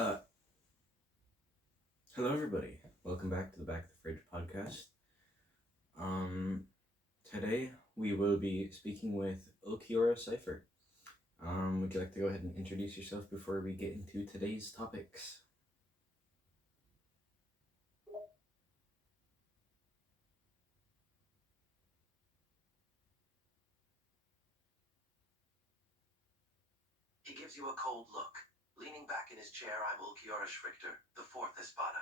Uh, Hello everybody. Welcome back to the Back of the Fridge podcast. Um, Today we will be speaking with Ulquiorra Cifer. Would you like to go ahead and introduce yourself before we get into today's topics? He gives you a cold look. Leaning back in his chair, I'm Ulquiorra Cifer, the fourth Espada.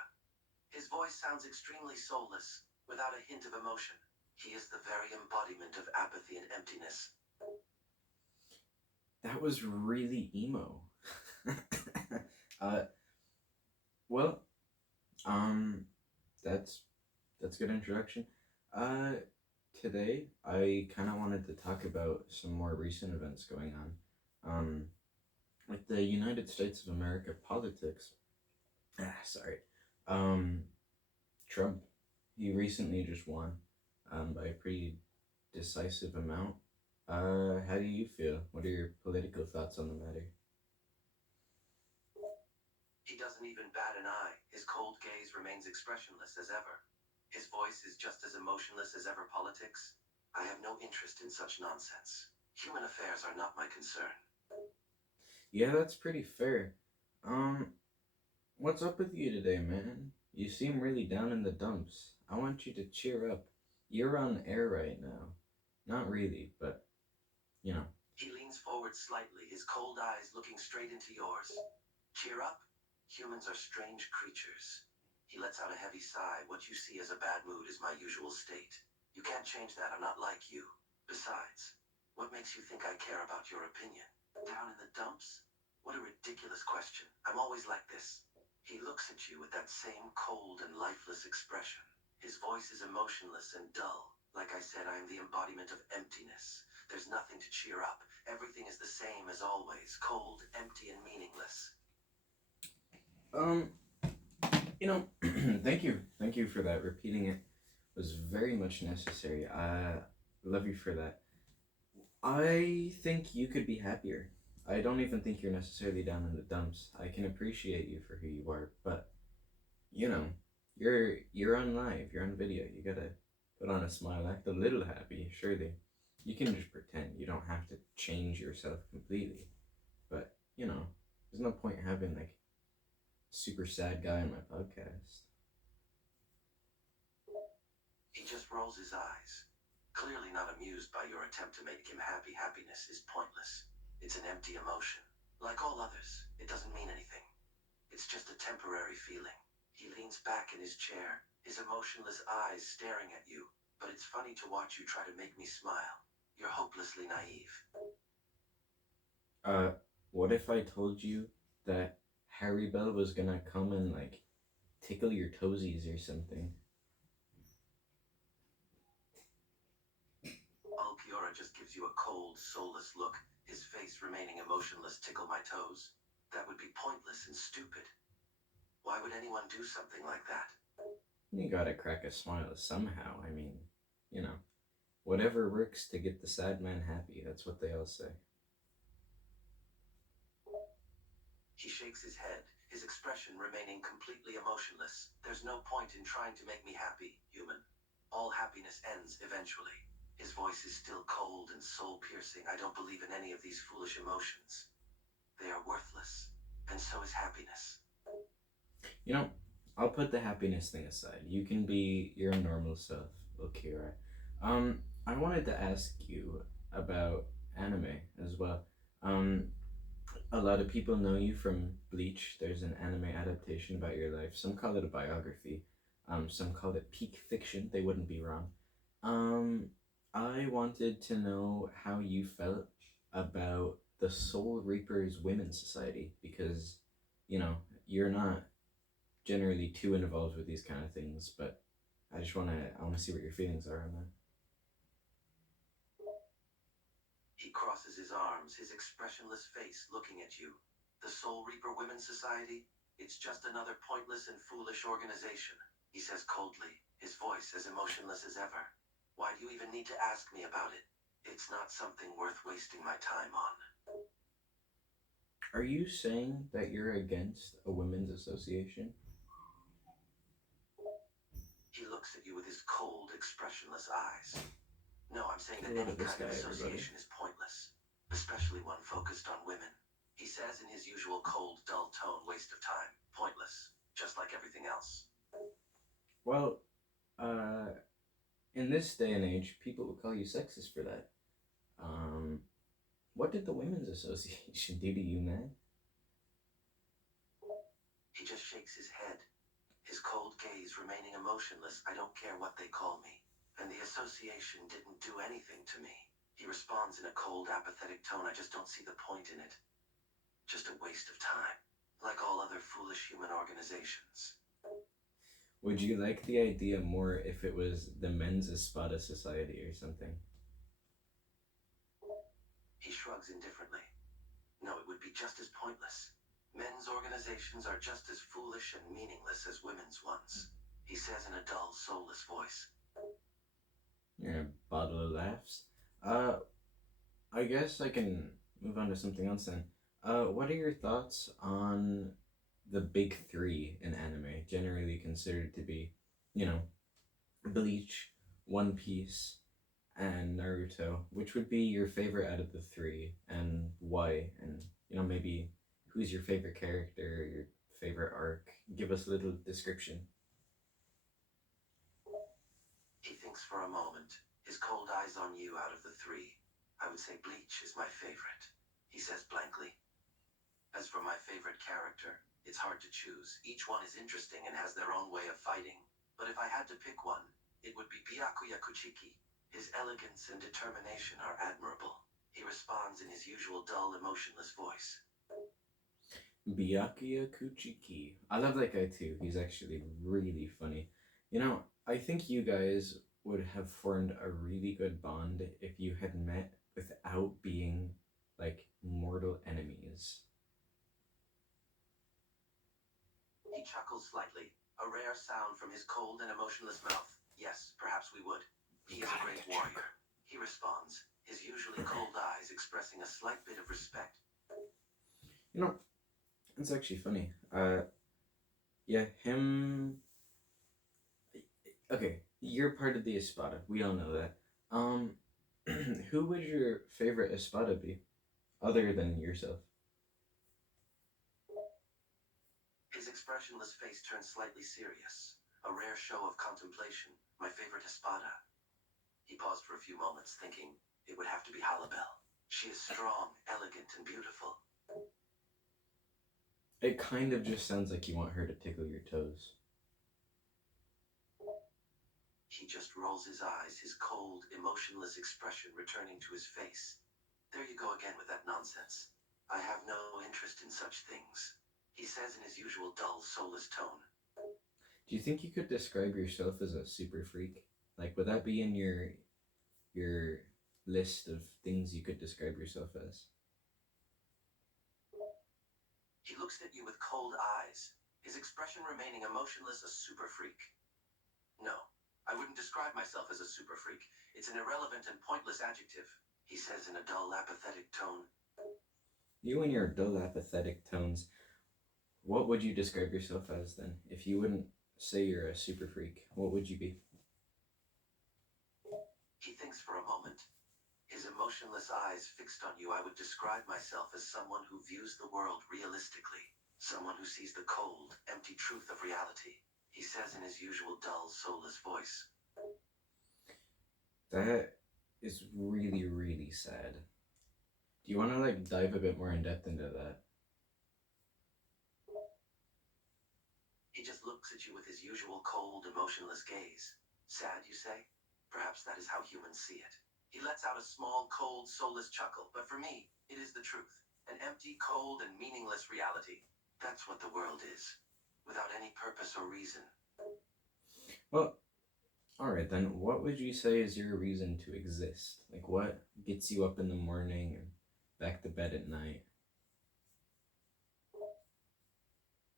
His voice sounds extremely soulless, without a hint of emotion. He is the very embodiment of apathy and emptiness. That was really emo. uh, well, um, that's good introduction. Uh, Today I kind of wanted to talk about some more recent events going on. Like the United States of America politics. Sorry. Um, Trump, he recently just won by a pretty decisive amount. How do you feel? What are your political thoughts on the matter? He doesn't even bat an eye. His cold gaze remains expressionless as ever. His voice is just as emotionless as ever politics. I have no interest in such nonsense. Human affairs are not my concern. Yeah, that's pretty fair. Um, what's up with you today, man? You seem really down in the dumps. I want you to cheer up. You're on air right now. Not really, but you know. He leans forward slightly, his cold eyes looking straight into yours. Cheer up. Humans are strange creatures. He lets out a heavy sigh. What you see as a bad mood is my usual state. You can't change that. I'm not like you. Besides, what makes you think I care about your opinion? Down in the dumps? What a ridiculous question. I'm always like this. He looks at you with that same cold and lifeless expression. His voice is emotionless and dull. Like I said, I am the embodiment of emptiness. There's nothing to cheer up. Everything is the same as always, cold, empty, and meaningless. Um, thank you for that. Repeating it was very much necessary. I love you for that. I think you could be happier. I don't even think you're necessarily down in the dumps. I can appreciate you for who you are, but you know, you're on live, you're on video. You gotta put on a smile, act a little happy. Surely, you can just pretend. You don't have to change yourself completely. But there's no point having like super sad guy on my podcast. He just rolls his eyes, clearly not amused by your attempt to make him happy. Happiness is pointless. It's an empty emotion. Like all others, it doesn't mean anything. It's just a temporary feeling. He leans back in his chair, his emotionless eyes staring at you. But it's funny to watch you try to make me smile. You're hopelessly naive. Uh, what if I told you that Harry Bell was gonna come and like tickle your toesies or something? Ulquiorra just gives you a cold, soulless look, his face remaining emotionless. Tickle my toes? That would be pointless and stupid. Why would anyone do something like that? You gotta crack a smile somehow. I mean, you know, whatever works to get the sad man happy. That's what they all say. He shakes his head, his expression remaining completely emotionless. There's no point in trying to make me happy, human. All happiness ends eventually. His voice is still cold and soul-piercing. I don't believe in any of these foolish emotions. They are worthless. And so is happiness. You know, I'll put the happiness thing aside. You can be your normal self, Akira. I wanted to ask you about anime as well. Um, a lot of people know you from Bleach. There's an anime adaptation about your life. Some call it a biography. Some call it peak fiction. They wouldn't be wrong. Um, I wanted to know how you felt about the Soul Reapers Women's Society because, you're not generally too involved with these kind of things, but I wanna see what your feelings are on that. He crosses his arms, his expressionless face looking at you. The Soul Reaper Women's Society? It's just another pointless and foolish organization, he says coldly, his voice as emotionless as ever. Why do you even need to ask me about it? It's not something worth wasting my time on. Are you saying that you're against a women's association? He looks at you with his cold, expressionless eyes. No, I'm saying Take a that look any at this kind of guy, everybody. association is pointless, especially one focused on women. He says in his usual cold, dull tone, waste of time, pointless, just like everything else. Well, uh, in this day and age, people would call you sexist for that. Um, what did the women's association do to you, man? He just shakes his head, his cold gaze remaining emotionless. I don't care what they call me. And the association didn't do anything to me. He responds in a cold, apathetic tone. I just don't see the point in it. Just a waste of time. Like all other foolish human organizations. Would you like the idea more if it was the Men's Espada Society or something? He shrugs indifferently. No, it would be just as pointless. Men's organizations are just as foolish and meaningless as women's ones. He says in a dull, soulless voice. Yeah, bottle of laughs. Uh, I guess I can move on to something else then. What are your thoughts on the big three in anime, generally considered to be, you know, Bleach, One Piece, and Naruto? Which would be your favorite out of the three, and why? And maybe who's your favorite character, your favorite arc? Give us a little description. He thinks for a moment, his cold eyes on you out of the three. I would say Bleach is my favorite. He says blankly. As for my favorite character, it's hard to choose. Each one is interesting and has their own way of fighting. But if I had to pick one, it would be Byakuya Kuchiki. His elegance and determination are admirable. He responds in his usual dull, emotionless voice. Byakuya Kuchiki. I love that guy too. He's actually really funny. I think you guys would have formed a really good bond if you had met without being like mortal enemies. He chuckles slightly, a rare sound from his cold and emotionless mouth. Yes, perhaps we would. He is a great warrior. He responds, his usually cold eyes expressing a slight bit of respect. You know, it's actually funny. Yeah, him. Okay, you're part of the Espada. We all know that. Um, who would your favorite Espada be, other than yourself? His expressionless face turns slightly serious, a rare show of contemplation. My favorite espada. He paused for a few moments, thinking it would have to be Halabel. She is strong, elegant, and beautiful. It kind of just sounds like you want her to tickle your toes. He just rolls his eyes, his cold, emotionless expression returning to his face. There you go again with that nonsense. I have no interest in such things. He says in his usual dull, soulless tone. Do you think you could describe yourself as a super freak? Like, would that be in your list of things you could describe yourself as? He looks at you with cold eyes, his expression remaining emotionless, a super freak. No, I wouldn't describe myself as a super freak. It's an irrelevant and pointless adjective, he says in a dull, apathetic tone. You and your dull, apathetic tones. What would you describe yourself as then? If you wouldn't say you're a super freak, what would you be? He thinks for a moment. His emotionless eyes fixed on you, I would describe myself as someone who views the world realistically. Someone who sees the cold, empty truth of reality. He says in his usual dull, soulless voice. That is really, really sad. Do you want to like dive a bit more in depth into that? He just looks at you with his usual cold, emotionless gaze. Sad, you say? Perhaps that is how humans see it. He lets out a small, cold, soulless chuckle, but for me, it is the truth. An empty, cold, and meaningless reality. That's what the world is. Without any purpose or reason. Well, all right then. What would you say is your reason to exist? Like, what gets you up in the morning and back to bed at night?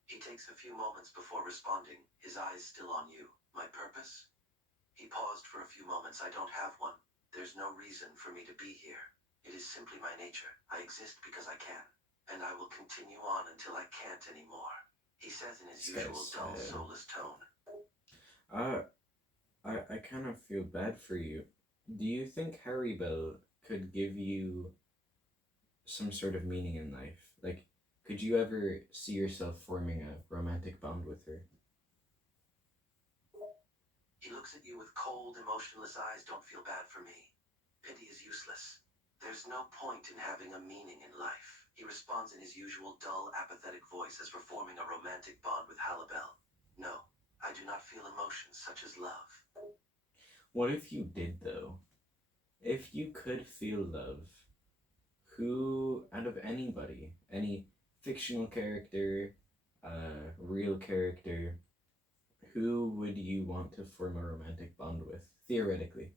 He takes a few moments before responding, his eyes still on you. My purpose? He paused for a few moments. I don't have one. There's no reason for me to be here. It is simply my nature. I exist because I can. and I will continue on until I can't anymore. He says in his This guy's usual dull, sad. soulless tone. Uh, I kind of feel bad for you. Do you think Haribel could give you some sort of meaning in life? Like, could you ever see yourself forming a romantic bond with her? He looks at you with cold, emotionless eyes. Don't feel bad for me. Pity is useless. There's no point in having a meaning in life. He responds in his usual dull, apathetic voice as for forming a romantic bond with Halibel. No, I do not feel emotions such as love. What if you did, though? If you could feel love, who, out of anybody, any fictional character, real character, who would you want to form a romantic bond with, theoretically?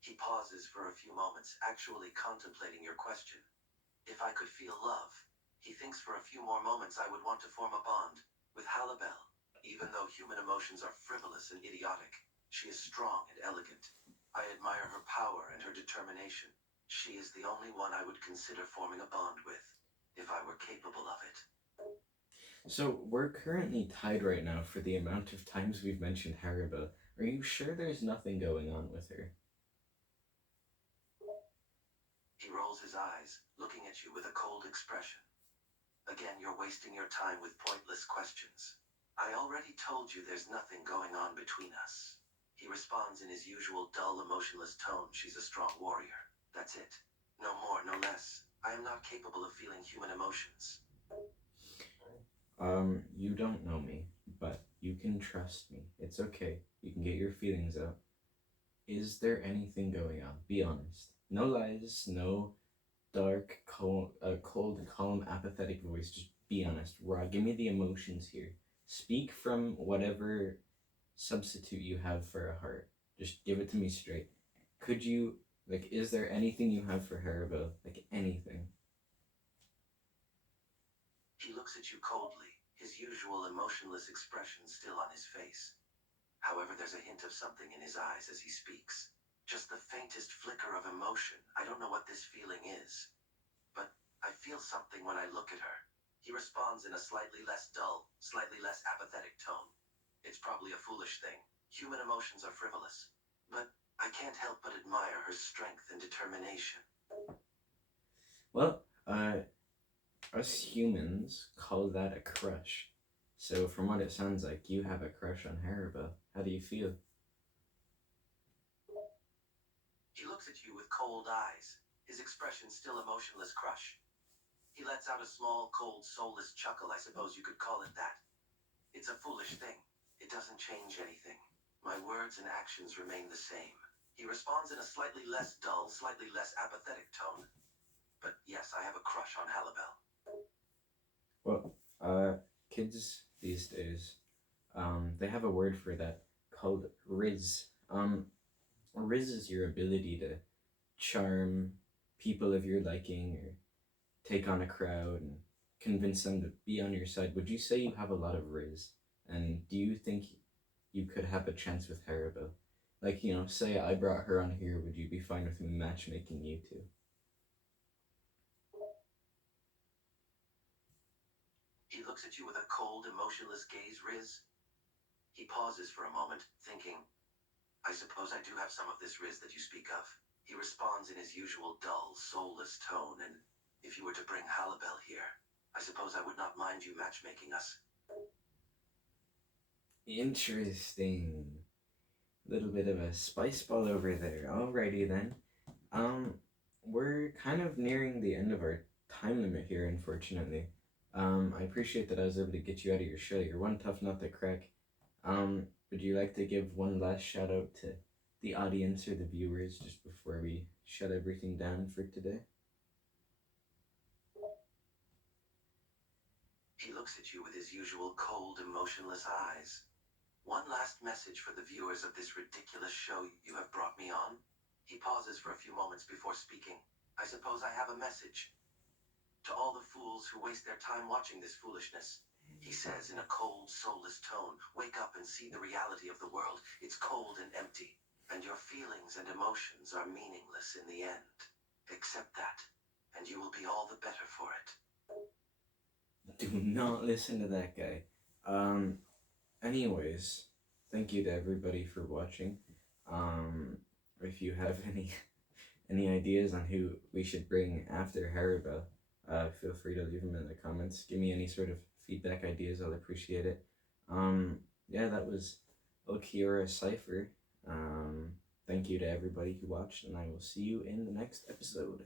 He pauses for a few moments, actually contemplating your question. If I could feel love, he thinks for a few more moments I would want to form a bond with Halibel. Even though human emotions are frivolous and idiotic, she is strong and elegant. I admire her power and her determination. She is the only one I would consider forming a bond with, if I were capable of it. So we're currently tied right now for the amount of times we've mentioned Haribo. Are you sure there's nothing going on with her? He rolls his eyes, looking at you with a cold expression. Again, you're wasting your time with pointless questions. I already told you there's nothing going on between us. He responds in his usual dull, emotionless tone. She's a strong warrior. That's it. No more, no less. I am not capable of feeling human emotions. You don't know me, but you can trust me. It's okay. You can get your feelings out. Is there anything going on? Be honest. No lies, no dark, cold, calm, apathetic voice. Just be honest. Raw. Give me the emotions here. Speak from whatever substitute you have for a heart. Just give it to me straight. Could you, like, is there anything you have for Haribo? Like, anything? He looks at you coldly, his usual emotionless expression still on his face. However, there's a hint of something in his eyes as he speaks. Just the faintest flicker of emotion. I don't know what this feeling is, but I feel something when I look at her. He responds in a slightly less dull, slightly less apathetic tone. It's probably a foolish thing. Human emotions are frivolous. But I can't help but admire her strength and determination. Well, us humans call that a crush. So, from what it sounds like, you have a crush on Haribo. How do you feel? He looks at you with cold eyes, his expression still emotionless crush. He lets out a small, cold, soulless chuckle, I suppose you could call it that. It's a foolish thing. It doesn't change anything. My words and actions remain the same. He responds in a slightly less dull, slightly less apathetic tone. But yes, I have a crush on Halibel. Well, kids these days, they have a word for that called Riz. Riz is your ability to charm people of your liking or take on a crowd and convince them to be on your side. Would you say you have a lot of Riz? And do you think you could have a chance with Haribo? Like, say I brought her on here, would you be fine with me matchmaking you two? He looks at you with a cold, emotionless gaze, Riz. He pauses for a moment, thinking, I suppose I do have some of this Riz that you speak of. He responds in his usual dull, soulless tone, and if you were to bring Halibel here, I suppose I would not mind you matchmaking us. Interesting. Little bit of a spice ball over there. Alrighty then. Um, we're kind of nearing the end of our time limit here, unfortunately. I appreciate that I was able to get you out of your shell. You're one tough nut to crack. Would you like to give one last shout out to the audience or the viewers just before we shut everything down for today? He looks at you with his usual cold, emotionless eyes. One last message for the viewers of this ridiculous show you have brought me on. He pauses for a few moments before speaking. I suppose I have a message. To all the fools who waste their time watching this foolishness, he says in a cold, soulless tone, wake up and see the reality of the world. It's cold and empty, and your feelings and emotions are meaningless in the end. Accept that, and you will be all the better for it. Do not listen to that guy. Um, anyways, thank you to everybody for watching. Um, if you have any ideas on who we should bring after Haribo, feel free to leave them in the comments. Give me any sort of feedback ideas. I'll appreciate it. Yeah, that was Ulquiorra Cifer. Thank you to everybody who watched, and I will see you in the next episode.